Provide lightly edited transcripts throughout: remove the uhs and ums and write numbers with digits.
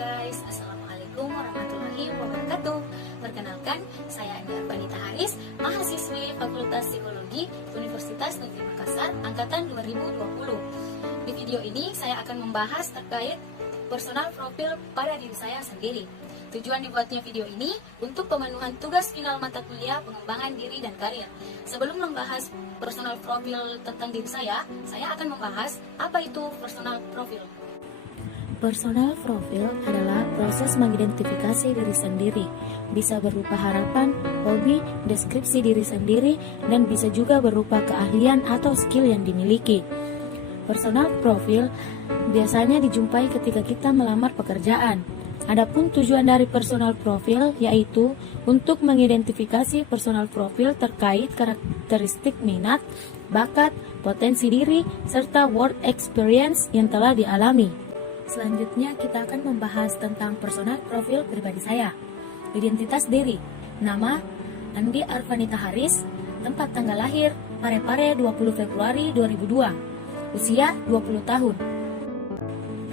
guys, Assalamualaikum warahmatullahi wabarakatuh. Perkenalkan, saya Andi Arvanita Haris, mahasiswi Fakultas Psikologi Universitas Negeri Makassar, Angkatan 2020. Di video ini, saya akan membahas terkait personal profil pada diri saya sendiri. Tujuan dibuatnya video ini untuk pemenuhan tugas final mata kuliah pengembangan diri dan karir. Sebelum membahas personal profil tentang diri saya akan membahas apa itu personal profil. Personal profil adalah proses mengidentifikasi diri sendiri. Bisa berupa harapan, hobi, deskripsi diri sendiri, dan bisa juga berupa keahlian atau skill yang dimiliki. Personal profil biasanya dijumpai ketika kita melamar pekerjaan. Adapun tujuan dari personal profil yaitu untuk mengidentifikasi personal profil terkait karakteristik minat, bakat, potensi diri, serta work experience yang telah dialami. Selanjutnya kita akan membahas tentang personal profil pribadi saya. Identitas diri, nama Andi Arvanita Haris, tempat tanggal lahir Parepare 20 Februari 2002, usia 20 tahun.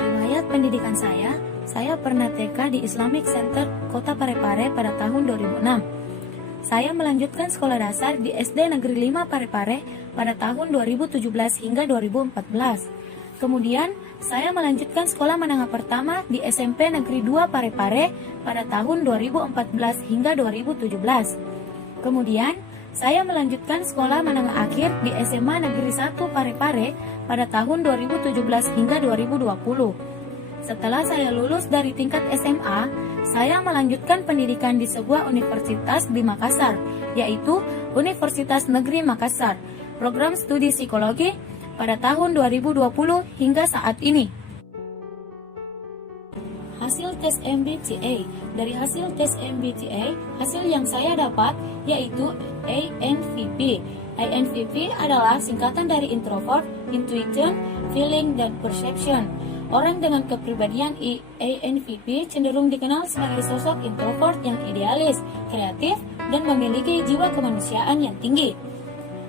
Riwayat pendidikan saya pernah TK di Islamic Center Kota Parepare pada tahun 2006. Saya melanjutkan sekolah dasar di SD Negeri 5 Parepare pada tahun 2017 hingga 2014. Kemudian, saya melanjutkan sekolah menengah pertama di SMP Negeri 2 Parepare pada tahun 2014 hingga 2017. Kemudian, saya melanjutkan sekolah menengah akhir di SMA Negeri 1 Parepare pada tahun 2017 hingga 2020. Setelah saya lulus dari tingkat SMA, saya melanjutkan pendidikan di sebuah universitas di Makassar, yaitu Universitas Negeri Makassar, program studi psikologi pada tahun 2020 hingga saat ini. Hasil tes MBTI. Dari hasil tes MBTI, hasil yang saya dapat yaitu INFP. INFP adalah singkatan dari introvert, intuition, feeling, dan perception. Orang dengan kepribadian INFP cenderung dikenal sebagai sosok introvert yang idealis, kreatif, dan memiliki jiwa kemanusiaan yang tinggi.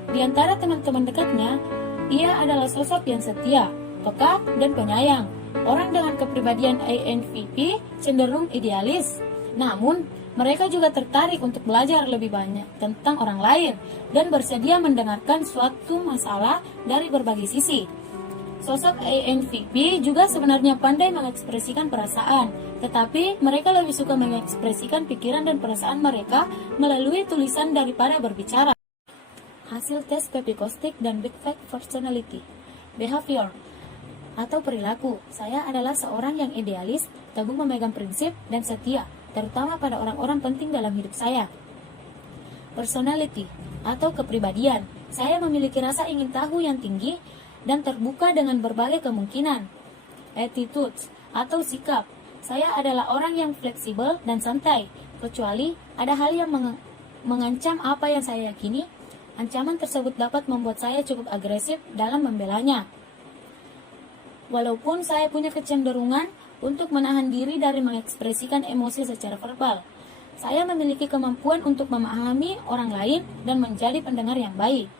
Di antara teman-teman dekatnya, ia adalah sosok yang setia, peka, dan penyayang. Orang dengan kepribadian INFP cenderung idealis, namun mereka juga tertarik untuk belajar lebih banyak tentang orang lain dan bersedia mendengarkan suatu masalah dari berbagai sisi. Sosok INFP juga sebenarnya pandai mengekspresikan perasaan, tetapi mereka lebih suka mengekspresikan pikiran dan perasaan mereka melalui tulisan daripada berbicara. Hasil tes Pepikostick dan Big Five Personality. Behavior atau perilaku. Saya adalah seorang yang idealis, teguh memegang prinsip, dan setia, terutama pada orang-orang penting dalam hidup saya. Personality atau kepribadian. Saya memiliki rasa ingin tahu yang tinggi dan terbuka dengan berbagai kemungkinan. Attitudes atau sikap. Saya adalah orang yang fleksibel dan santai, kecuali ada hal yang mengancam apa yang saya yakini. Ancaman tersebut dapat membuat saya cukup agresif dalam membelanya. Walaupun saya punya kecenderungan untuk menahan diri dari mengekspresikan emosi secara verbal, saya memiliki kemampuan untuk memahami orang lain dan menjadi pendengar yang baik.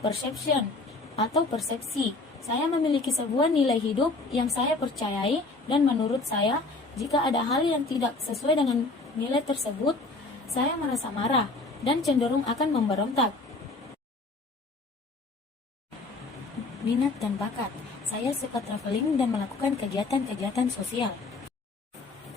Perception atau persepsi. Saya memiliki sebuah nilai hidup yang saya percayai, dan menurut saya, jika ada hal yang tidak sesuai dengan nilai tersebut, saya merasa marah dan cenderung akan memberontak. Minat dan bakat. Saya suka traveling dan melakukan kegiatan-kegiatan sosial.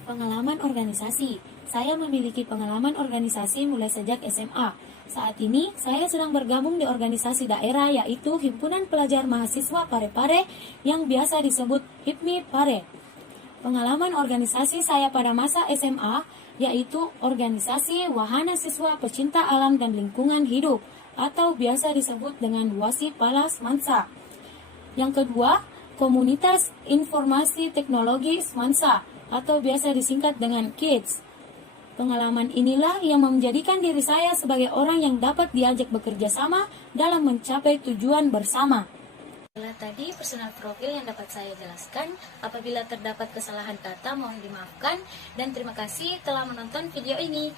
Pengalaman organisasi. Saya memiliki pengalaman organisasi mulai sejak SMA. Saat ini, saya sedang bergabung di organisasi daerah yaitu Himpunan Pelajar Mahasiswa Parepare yang biasa disebut HIPMI Pare. Pengalaman organisasi saya pada masa SMA yaitu organisasi Wahana Siswa Pecinta Alam dan Lingkungan Hidup atau biasa disebut dengan Wasi Palas Mansa. Yang kedua, Komunitas Informasi Teknologi Smansa atau biasa disingkat dengan KIDS. Pengalaman inilah yang menjadikan diri saya sebagai orang yang dapat diajak bekerja sama dalam mencapai tujuan bersama. Itulah tadi personal profil yang dapat saya jelaskan. Apabila terdapat kesalahan kata, mohon dimaafkan, dan terima kasih telah menonton video ini.